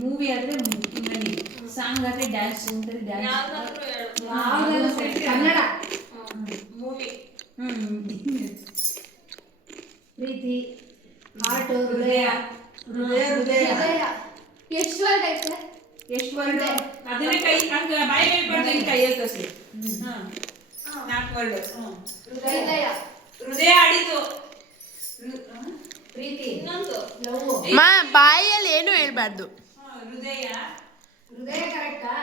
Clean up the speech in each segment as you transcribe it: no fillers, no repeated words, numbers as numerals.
Movie ಆದ್ರೆ Pingali, song ಆದ್ರೆ dance Kannada movie. ಪ್ರೀತಿ, ಹಾಟು, ಹೃದಯ. ಎಷ್ಟು ವರ್ಡ್ ಐತೆ? ಎಷ್ಟು ವರ್ಡ್? ಅದನ್ನ ಕೈ ಹಂಗ ಬಾಯಿ ಹೇಳ್ಬಾರ್ದು, ಕೈಯಲ್ಲಿ ತೋರಿಸಿ. 4 ವರ್ಡ್. ಹೃದಯ, ಹೃದಯ ಆಡಿತು. ಪ್ರೀತಿ, ಇನ್ನೊಂದು ಬಾಯಲ್ಲಿ ಏನು ಹೇಳ್ಬಾರ್ದು. ಹೃದಯ. ಹೃದಯ ಕರೆಕ್ಟಾ?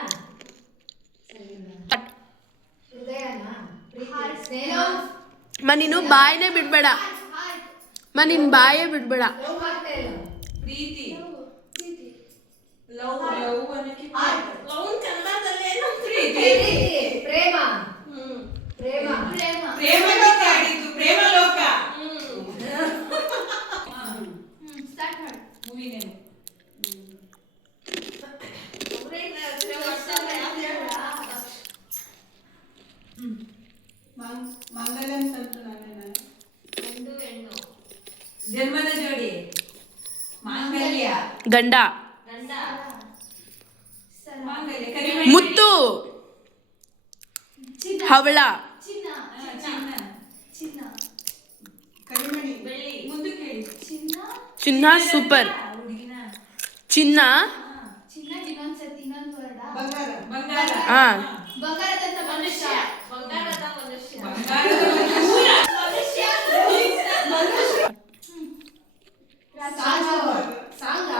ಹೃದಯನಾ? ನೀನು ಬಾಯಿನೇ ಬಿಡ್ಬೇಡ. ನಿನ್ ಬಾಯೇ ಬಿಡ್ಬೇಡ. ಪ್ರೀತಿ. ಲವ್ ಅನ್ನಕ್ಕೆ ಲವ್ ಕನ್ನಡದಲ್ಲಿ ಪ್ರೇಮ. ಪ್ರೇಮ. ಪ್ರೇಮ ಲೋಕ ಆಡಿತು. ಪ್ರೇಮ ಲೋಕ. ಸ್ಟಾರ್ಟ್ ಮಾಡಿ. Movie name. ಮಂಗಲಂ ಸಂತು ಗಂಡು ಹೆಣ್ಣು. ಜನ್ಮದ ಜೋಡಿ. ಮಾಂಗಲ್ಯ. ಗಂಡ. ಮಾಂಗಲ್ಯ. ಕರಿಮಣಿ. ಮುತ್ತು. ಹವಳ. ಚಿನ್ನ. ಕರಿಮಣಿ. ಬೆಳ್ಳಿ. ಮುಂದಕ್ಕೆ ಹೇಳಿ. ಚಿನ್ನ ಸೂಪರ್. ಹುಡುಗಿನ. ಚಿನ್ನ. ಇನ್ನೊಂದ್ಸತಿ ಇನ್ನೊಂದು ವರ್ಡ. ಬಂಗಾರ. ಹಾ. ಬಂಗಾರದಂತ ಮನುಷ್ಯ. ಬಂಗಾರದ ಮನುಷ್ಯ. ಸಾಂಗ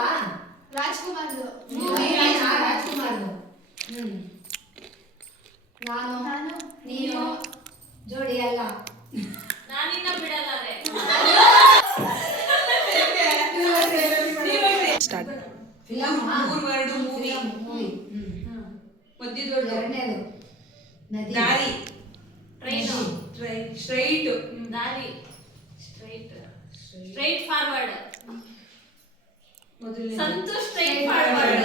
ರಾಜ್ಕುಮಾರ್ದು. ರಾಜ್ಕುಮಾರ್ದು. ನಾನು ನೀನು ಜೋಡಿ ಅಲ್ಲ. ನಾನಿನ್ನ ಬಿಡಲ್ಲ ರೇ. ಸ್ಟಾರ್ಟ್. ಫಿಲಂ. 3 word movie. ಮಧ್ಯದೊಳಗೆ. ಎರಡನೇದು ನದಿ. ದಾರಿ. ಟ್ರೈನು. ಸ್ಟ್ರೈಟ್. ದಾರಿ. Straight forward. ಮೊದಲನೇ ಸಂತು ಸ್ಟ್ರೈಟ್ ಫಾರ್ವರ್ಡ್.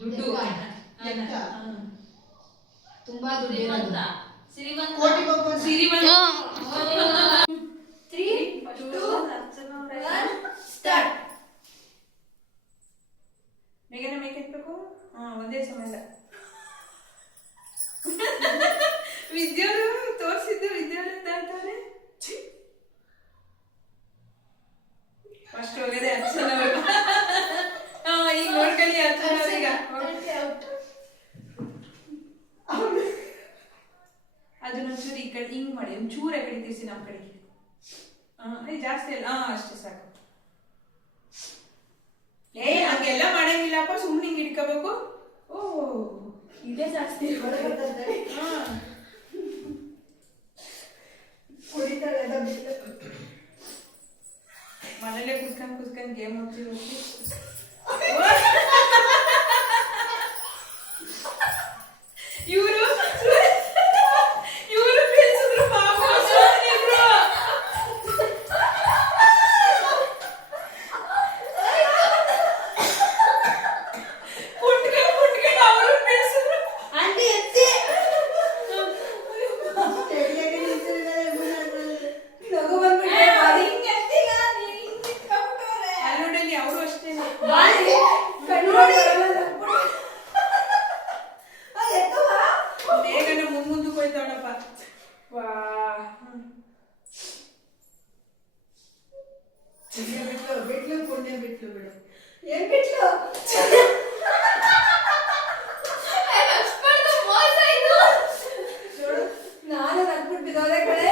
ದುಡ್ಡು. ತುಂಬಾ ದುಡ್ಡಿರೋದು. ಸಿರಿವಂತ. ಸಿರಿವಂತ. 3, 2, 1 ಸ್ಟಾರ್ಟ್. ಮೇಘನ ಮೇಕೆತ್ಬೇಕು. ಒಂದೇ ಸಮಯ. ವಿದ್ಯಾರು ತೋರಿಸಿದ್ದು ವಿದ್ಯಾರು ಅಂತ ಹೇಳ್ತಾರೆ. ಫಸ್ಟ್ ಹೋಗದೆ ಅರ್ಚನ. ಈಗ ನೋಡ್ಕೊಳ್ಳಿ ಅರ್ಚನ ಈಗ. ಅದನ್ನೊಂಚೂರು ಈ ಕಡೆ ಹಿಂಗ್ ಮಾಡಿ, ಒಂಚೂರು ಆ ಕಡೆ ತಿರ್ಸಿ ನಮ್ಮ ಕಡೆಗೆ. ಜಾಸ್ತಿ ಅಲ್ಲ. ಅಷ್ಟೇ ಸಾಕು. ಹಂಗೆಲ್ಲ ಮಾಡಂಗಿಲ್ಲಪ್ಪ, ಸುಮ್ಮನೆ ಹಿಂಗೆ ಇಟ್ಕೋಬೇಕು. ಓ ಇದೇ ಜಾಸ್ತಿ. ಮನೇಲೆ ಕುತ್ಕೊಂಡು ಗೇಮ್ ಹೋಗ್ತೀವಿ. ಇವರು ಬೀಳ್ಸಿದ್ರು ಪಾಪ. ಕುಟ್ಕೊಂಡು ಅವರು ಬೀಳ್ಸಿದ್ರು. ಆಂಟಿ ಎತ್ತಿ. ಅಲ್ಲೋಡಲ್ಲಿ ಅವರು ಅಷ್ಟೇ. ಬೇಗನೆ ಮುಂದಕ್ಕೆ ಹೋಯ್ತಾಳಪ್ಪ. ವಾ ಬಿಟ್ಲು ಪುಣ್ಯ ಬಿಟ್ಲು ಬಿಡು. ಏನ್ ಬಿಟ್ಲು? ನಾನು ನಗ್ಬಿಟ್ಟು ಬಿದ್ದೋದೆ ಕಡೆ.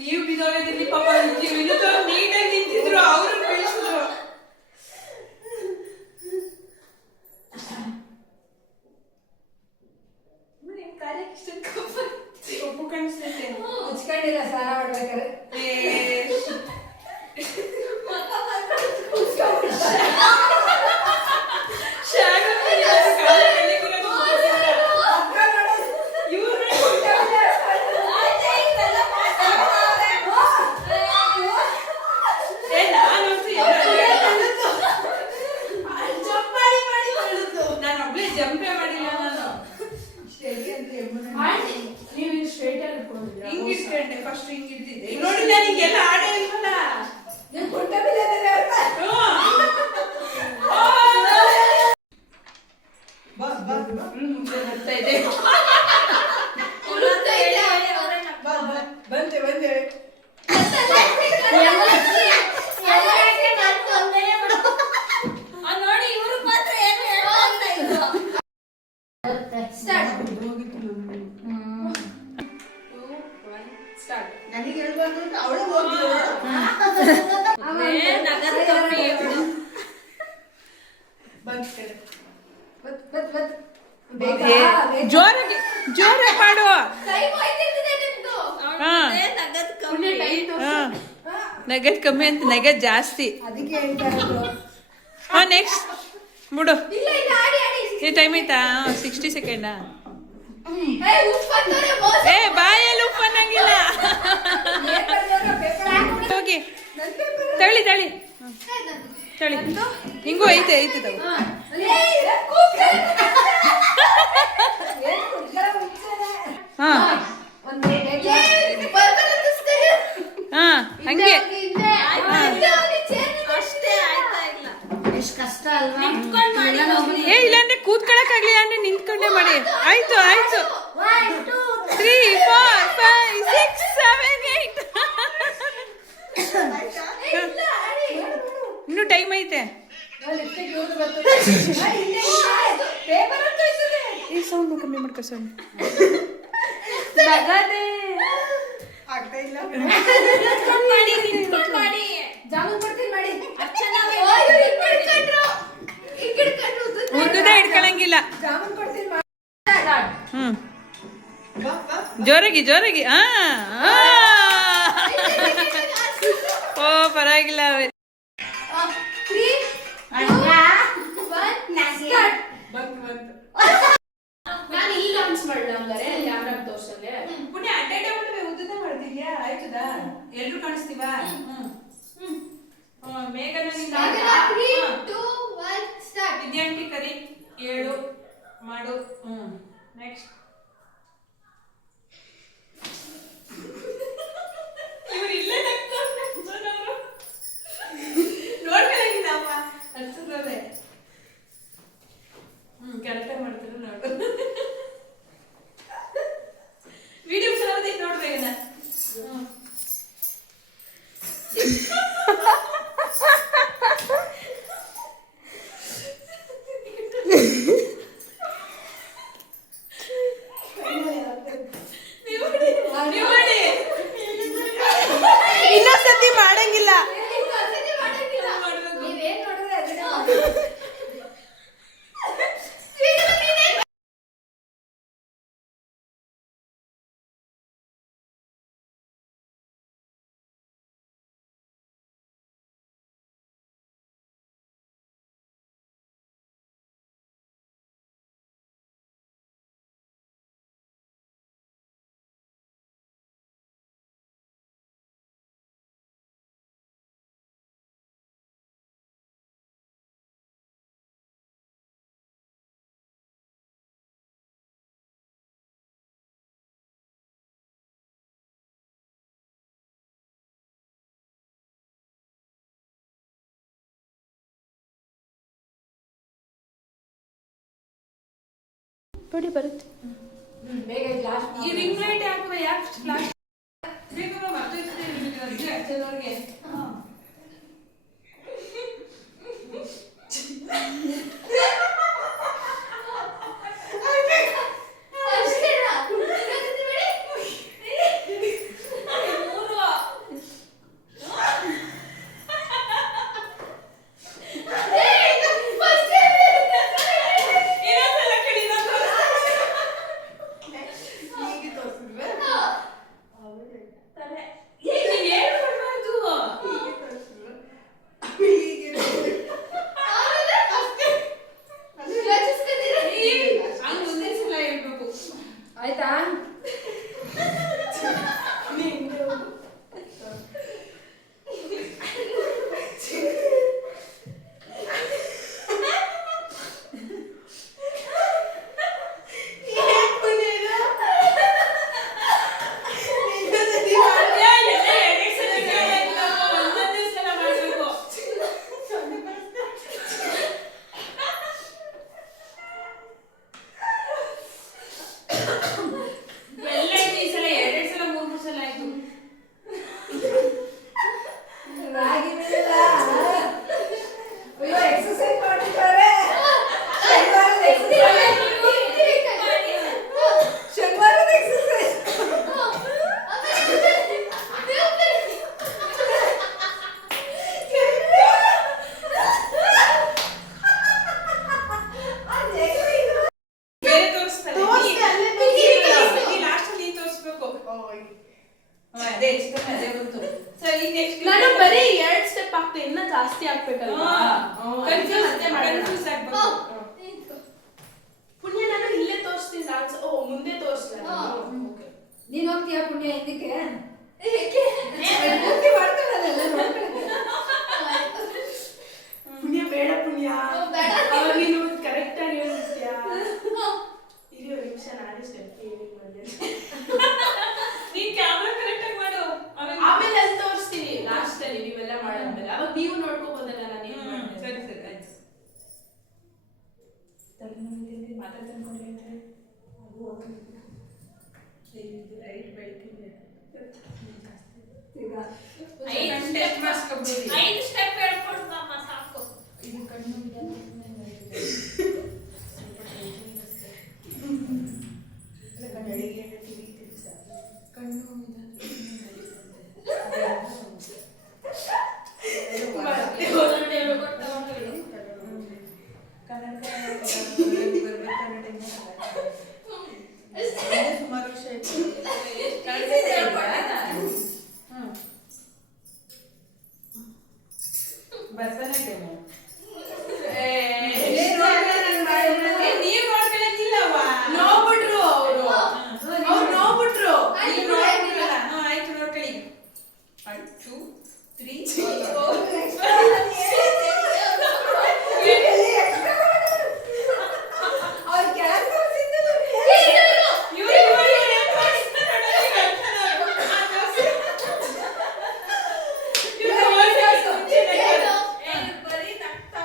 ನೀವು ಬಿದ್ದೋಳದಲ್ಲಿ ಪಾಪ ನೀಟಾಗಿ ನಿಂತಿದ್ರು, ಅವರು ಬೆಳೆಸಿದ್ರು. ಒಪ್ಪು ಕಾಣಿಸ್ತೈತೆ. ಮುಚ್ಕೊಂಡಿಲ್ಲ ಸ್ನಾನ ಮಾಡ್ಬೇಕಾರೆ. ನಗದು ಕಮ್ಮಿ ಇವ್ಳು. ಬಂದ್ ಕಡೆ ಬೇಗ ಜೋರಾಗಿ ಜೋರಾಗಿ ಮಾಡು. ಹಾ. ನಗದು ಕಮ್ಮಿ. ಹಾ. ನಗದ್ ಕಮ್ಮಿ ಅಂತ ನಗದ್ ಜಾಸ್ತಿ. ಅದಕ್ಕೆ ಹೇಳ್ತಾ ಇರೋದು. ಹಾ ನೆಕ್ಸ್ಟ್ ಬಿಡು. ಇಲ್ಲ ಇಲ್ಲ ಆಡಿ ಆಡಿ. ಈ ಟೈಮ್ ಆಯ್ತಾ 60 ಸೆಕೆಂಡಾ? ಉಪ್ಪು ಹಾಕ್ತವ್ರೆ, ಮೋಸ. ಏ ಬಾಯಲ್ಲಿ ಉಪ್ಪು ಅನ್ನಂಗಿಲ್ಲ. ಏನ್ ಬರ್ದಿರೋ ಪೇಪರ್ ಹಾಕ್ಬಿಡು. ಹೋಗಿ ನನ್ ಪೇಪರ್ ತಳಿ ತಳಿ ತಳಿ. ಹಿಂಗೂ ಐತೆ ಐತೆ ತಗೋ. ಹಾ ಹಾ ಹಂಗೆ. ಅಷ್ಟೇ ಆಯ್ತಾ ಇಲ್ಲ. ಎಷ್ಟು ಕಷ್ಟ ಅಲ್ವಾ? ನಿಂತ್ಕೊಂಡ್ ಮಾಡಿ ಹೋಗ್ಲಿ. ಏ ಇಲ್ಲಾಂದ್ರೆ ಕೂತ್ಕೊಳಕ್ ಆಗ್ಲಿಲ್ಲ ಅಂದ್ರೆ ನಿಂತ್ಕೊಂಡೆ ಮಾಡಿ. ಆಯ್ತು ಆಯ್ತು. 3 4 5 6 7 8 ಇನ್ನು ಟೈಮ್ ಐತೆ. ಈ ಸೌಂಡ್ ಕಮ್ಮಿ ಮಾಡ್ಕೊ ಸೌಂಡ್. ಆಗ್ತಾ ಇಲ್ಲ. ನಿಂತ್ಕೊಂಡ್ ಮಾಡಿ, ನಿಂತ್ಕೊಂಡ್ ಮಾಡಿ. ಜಾಮೂನ್ ಕೊಡ್ತೀನಿ ಮಾಡಿ. ಅರ್ಚನಾ ಉದ್ದುದೇ ಹಿಡ್ಕೊಳಂಗಿಲ್ಲ. ಜಾಮೂನ್ ಕೊಡ್ತೀನಿ ಮಾಡಿ. ಹ್ಮ್ ಜೋರಾಗಿ ಜೋರಾಗಿ. ಹಾ ಓ ಪರವಾಗಿಲ್ಲ. 3 2 1 ಸ್ಟಾರ್ಟ್. ನಾನು ಈ ಲಾಂಚ್ ಮಾಡಲ ಹಂಗಾರೆ ಕ್ಯಾಮ್ರಾ ತೋರ್ಸಲ್ಲೇ. ಪುಣ್ಯ ಅಡ್ಡಾಡ ಉದ್ದುದೇ ಮಾಡ್ತಿದ್ಯಾ? ಆಯ್ತದಾ? ಎಲ್ರು ಕಾಣಿಸ್ತೀವಾ? ಮೇಘನ ಸಾಗರ 3 2 1 ಸ್ಟಾರ್ಟ್. ವಿದ್ಯಾರ್ಥಿ ಕರಿ 7 ಮಾಡು. ನೆಕ್ಸ್ಟ್ ಇವ್ರು ಇಲ್ಲೇ ನೋಡ್ಕೊಳ್ಳಂಗಿಲ್ಲಮ್ಮ ಅನ್ಸುತ್ತವೆ. ಕರೆಕ್ಟಾಗಿ ಮಾಡ್ತಾರೆ ನೋಡು. ವಿಡಿಯೋ ಚಲೋದೈತೆ ನೋಡ್ಬೇಕನ್ನ. ಇನ್ನೊಂದ್ಸತಿ ಮಾಡಂಗಿಲ್ಲ. ನೀವೇನ್ ನೋಡಿದ್ರೆ ಅದನ್ನ ಮಾಡಿ. ನೋಡಿ ಬರುತ್ತೆ. ಬೇಗ ಲಾಸ್ಟ್ ಈ ರಿಂಗ್ ಲೈಟ್ ಹಾಕುವ ಯಾಕೆ ಫ್ಲಾಶ್ ಬೇಕು? ಅರ್ಚನವ್ರಿಗೆ ಆಯ್ತಾ? ರಾಗಿ ಬೆಲ್ಲ. ಅಯ್ಯೋ ಎಕ್ಸರ್ಸೈಸ್ ಮಾಡ್ತಿದ್ದಾರೆ. ಶನಿವಾರದ ಎಕ್ಸರ್ಸೈಸ್. ಜಾಸ್ತಿ ಆಗ್ಬೇಕಲ್ವಾ ಕನ್ಫ್ಯೂಸ್ ಮತ್ತೆ ಮಾಡೋಣ. ಕನ್ಫ್ಯೂಸ್ ಆಗ್ಬೇಕು. ಪುಣ್ಯ ನಾನು ಇಲ್ಲೇ ತೋರಿಸ್ತೀನಿ ಡಾನ್ಸ್. ಓ ಮುಂದೆ ತೋರಿಸ್ಲ. ನೀನ್ ಹೋಗ್ತೀಯಾ ಪುಣ್ಯ ಹಿಂದಕ್ಕೆ ಏಕೆ? ಪೂರ್ತಿ ಮಾಡ್ತಾಳಲ್ಲ ಎಲ್ಲ ನೋಡ್ತಾಳೆ. ಪುಣ್ಯ ಬೇಡ ಪುಣ್ಯ. ಬೇಡ. ಅವಾಗ ನೀನು ಕರೆಕ್ಟ್ ಆಗಿ ಹೇಳ್ತೀಯಾ. ಇರಿ ಒಂದು ನಿಮಿಷ ನಾನೇ ಸ್ಟೆಪ್ ಹೇಳಿ ಮಾಡಿದೆ. ನೀನ್ ಕ್ಯಾಮ್ರಾ ಕರೆಕ್ಟ್ ಆಗಿ ಮಾಡು. ಆಮೇಲೆ ಅಲ್ಲಿ ತೋರಿಸ್ತೀನಿ ಲಾಸ್ಟ್ ಅಲ್ಲಿ ನೀವೆಲ್ಲ ಮಾಡಾದ್ಮೇಲೆ. ಅವಾಗ ನೀವು ನೋಡ್ಕೋಬೋದಲ್ಲ ನಾನು ಏನು ಮಾಡಿದೆ. ಸರಿ ಸರಿ ಆಯ್ತು. ರೈಟ್ ಬೆಳ್ತೀನಿ. ಈಗ ಐದು step ಮಾಡ್ಸ್ಕೊಬಿಡಿ. 5 ಸ್ಟೆಪ್ ಹೇಳ್ಕೊಡು ಮಾಮ ಸಾಕು. ಇದು ಕಣ್ಣು ಸುಮಾರು ವರ್ಷ ಆಯ್ತು. ಭರತನಾಟ್ಯಂ. ನೀವ್ ಮಾಡ್ಕೊಳಕ್ಕಿಲ್ಲವ್ವ. ನೋಡ್ಬಿಟ್ರು ಅವರು. ಅವ್ರು ನೋಡ್ಬಿಟ್ರು. ನೀವ್ ನೋಡ್ಕೊಳಲ್ಲ. ಆಯ್ತು ನೋಡ್ಕೊಳ್ಳಿ. 1 2 3 ಅವ್ರ ಕ್ಯಾನ್ಸರ್ ಬರೀ ನಗ್ತಾವೆ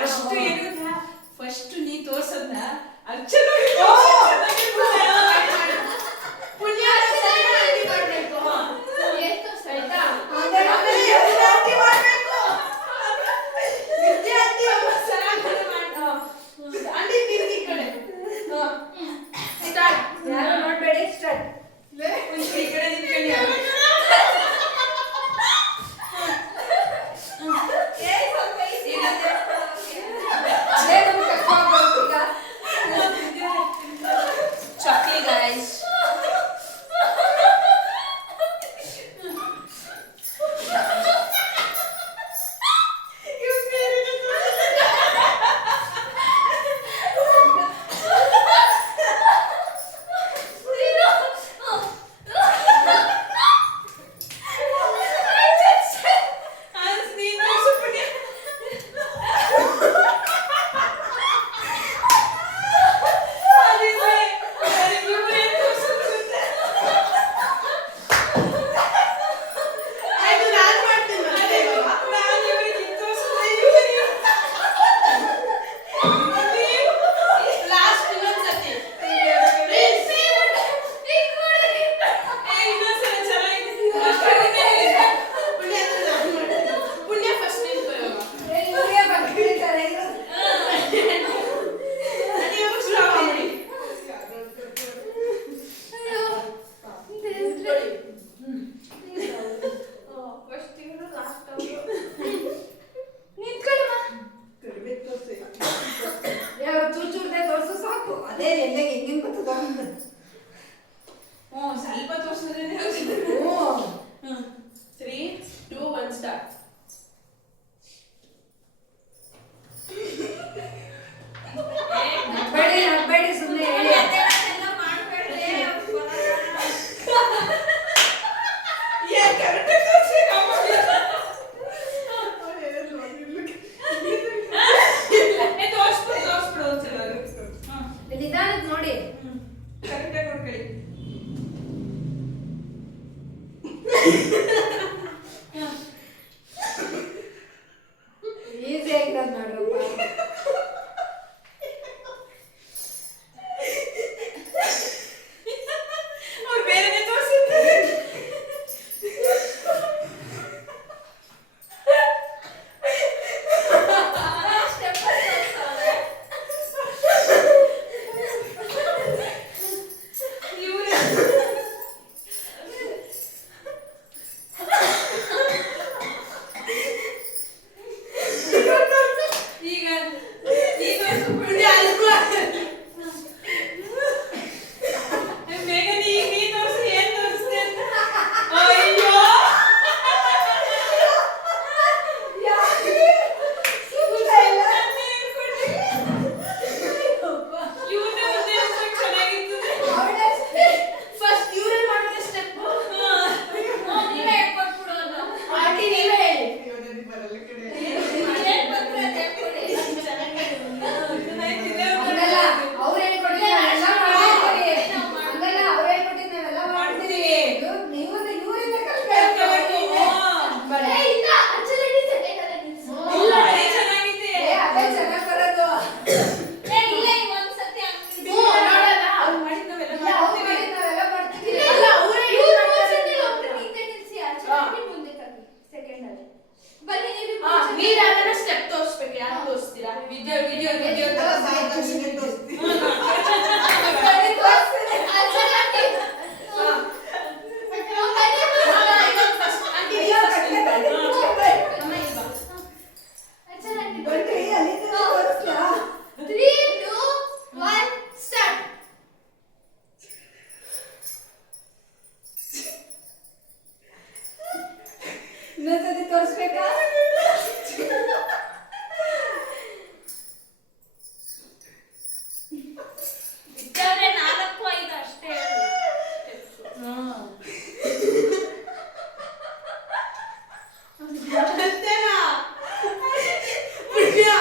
ಅರ್ಚನವ್ರೆ. ಫಸ್ಟ್ ನೀ ತೋರ್ಸದ್ನ ಅರ್ಚನ ಯಾರು ನೋಡ್ಬೇಡಿ ಸ್ಟಾರ್ಟ್. ಈ ಕಡೆ ನಿಂತ್ಕೊಳ್ಳಿ. ಅದೇ ನಮ್ಗೆ ಕಷ್ಟ ಆಗ್ಬೇಕು ಈಗ. Chucky guys. ಇವ್ರಿಗೆ ಬರ್ತಿರ್ತಾರೆ ಇವ್ರು. ಫಸ್ಟ್ ಇವರು ಲಾಸ್ಟ್ ಅವರು. ಯಾವ ಚೂಚೂರ್ದೆ ತೋರ್ಸು ಸಾಕು. ಅದೇ ಎಲ್ಲೆಗೆ ಹೆಂಗ್ ಬರ್ತದ ಸ್ವಲ್ಪ ತೋರ್ಸಿದ್ರೇನೆ. ಹ್ಞೂ 3 2 1 ಸ್ಟಾರ್ಟ್. ನಗ್ಬೇಡಿ ಸುಮ್ಮನೆ ಹೇಳಿ. ಅದೆಲ್ಲ ಮಾಡ್ಬೇಡ್ರಿ ಅವ್ರು ಬರಲ್ಲ. ತೋರ್ಸ್ಬಿಡು ಒಂದ್ಸಲ. ನಿಧಾನಕ್ಕೆ ನೋಡಿ. ಕರೆಕ್ಟಾಗಿ ನೋಡ್ಕೊಳ್ಳಿ. ಈಸಿ ಆಗಿರೋದು ನೋಡ್ರಪ್ಪ. ಅವ್ರು ಬೇರೆನೆ ತೋರ್ಸಿರ್ತಾರೆ. ಸ್ಟೆಪ್ ಅಲ್ಲ, ಬಾಯಿ ತೋರ್ಸಿ, ತೋರ್ಸಿ. ಅಯ್ಯೋ, ಕಟ್ಲೆ ಬೇಡ. ಬನ್ನಿ, ಅಲ್ಲಿಂದ ತೋರಿಸ್ಲಾ? ಇನ್ನೊಂದ್ಸತಿ ತೋರಿಸ್ಬೇಕಾ? ಬಿಟ್ಟರೆ 4-5 ಅಷ್ಟೇ ಅಷ್ಟೇನಾ? ಪ್ರಿಯಾ,